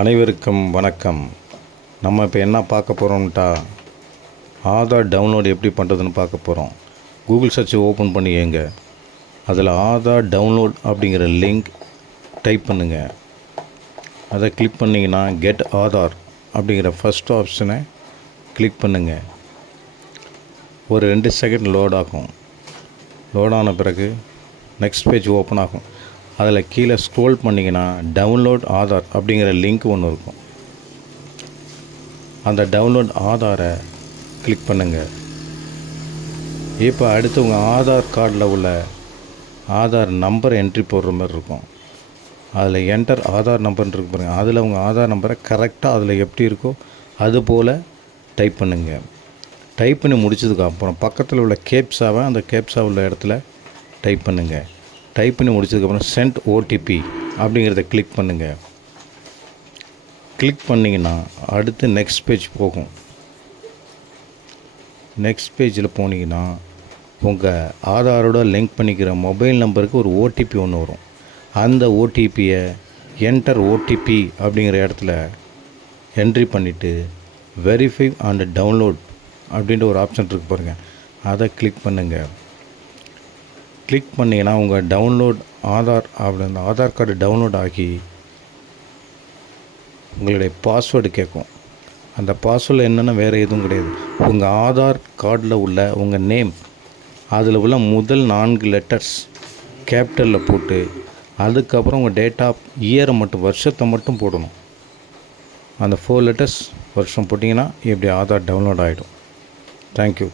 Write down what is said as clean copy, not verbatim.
அனைவருக்கும் வணக்கம். நம்ம இப்போ என்ன பார்க்க போகிறோம்ட்டா, ஆதார் டவுன்லோட் எப்படி பண்ணுறதுன்னு பார்க்க போகிறோம். கூகுள் சர்ச் ஓப்பன் பண்ணிக்கங்க. அதில் ஆதார் டவுன்லோட் அப்படிங்கிற லிங்க் டைப் பண்ணுங்கள். அதை கிளிக் பண்ணிங்கன்னா கெட் ஆதார் அப்படிங்கிற ஃபஸ்ட் ஆப்ஷனை கிளிக் பண்ணுங்கள். ஒரு 2 செகண்ட் லோட் ஆகும். லோட் ஆன பிறகு நெக்ஸ்ட் பேஜ் ஓப்பன் ஆகும். அதில் கீழே ஸ்க்ரோல் பண்ணிங்கன்னா டவுன்லோட் ஆதார் அப்படிங்கிற லிங்க் ஒன்று இருக்கும். அந்த டவுன்லோட் ஆதாரை கிளிக் பண்ணுங்கள். இப்போ அடுத்து உங்கள் ஆதார் கார்டில் உள்ள ஆதார் நம்பர் என்ட்ரி போடுற மாதிரி இருக்கும். அதில் என்டர் ஆதார் நம்பர்னு இருக்கு பாருங்கள். அதில் உங்கள் ஆதார் நம்பரை கரெக்டாக அதில் எப்படி இருக்கோ அது போல் டைப் பண்ணுங்கள். டைப் பண்ணி முடிச்சதுக்கப்புறம் பக்கத்தில் உள்ள கேப்சாவை அந்த கேப்சா உள்ள இடத்துல டைப் பண்ணுங்கள். டைப் பண்ணி முடிச்சதுக்கப்புறம் சென்ட் ஓடிபி அப்படிங்கிறத கிளிக் பண்ணுங்கள். கிளிக் பண்ணிங்கன்னா அடுத்து நெக்ஸ்ட் பேஜ் போகும். நெக்ஸ்ட் பேஜில் போனீங்கன்னா உங்கள் ஆதாரோட லிங்க் பண்ணிக்கிற மொபைல் நம்பருக்கு ஒரு ஓடிபி ஒன்று வரும். அந்த ஓடிபியை என்டர் ஓடிபி அப்படிங்கிற இடத்துல என்ட்ரி பண்ணிவிட்டு வெரிஃபை அண்ட் டவுன்லோட் அப்படின்ற ஒரு ஆப்ஷன் இருக்குது பாருங்கள். அதை கிளிக் பண்ணுங்கள். கிளிக் பண்ணிங்கன்னா உங்கள் டவுன்லோட் ஆதார் அந்த ஆதார் கார்டு டவுன்லோட் ஆகி உங்களுடைய பாஸ்வேர்டு கேட்கும். அந்த பாஸ்வேர்டில் என்னென்னா வேறு எதுவும் கிடையாது. உங்கள் ஆதார் கார்டில் உள்ள உங்கள் நேம் அதில் உள்ள முதல் 4 லெட்டர்ஸ் கேபிட்டலில் போட்டு அதுக்கப்புறம் உங்கள் டேட் ஆஃப் இயரை மட்டும் வருஷத்தை மட்டும் போடணும். அந்த 4 லெட்டர்ஸ் வருஷம் போட்டிங்கன்னா இப்படி ஆதார் டவுன்லோட் ஆகிடும். தேங்க்யூ.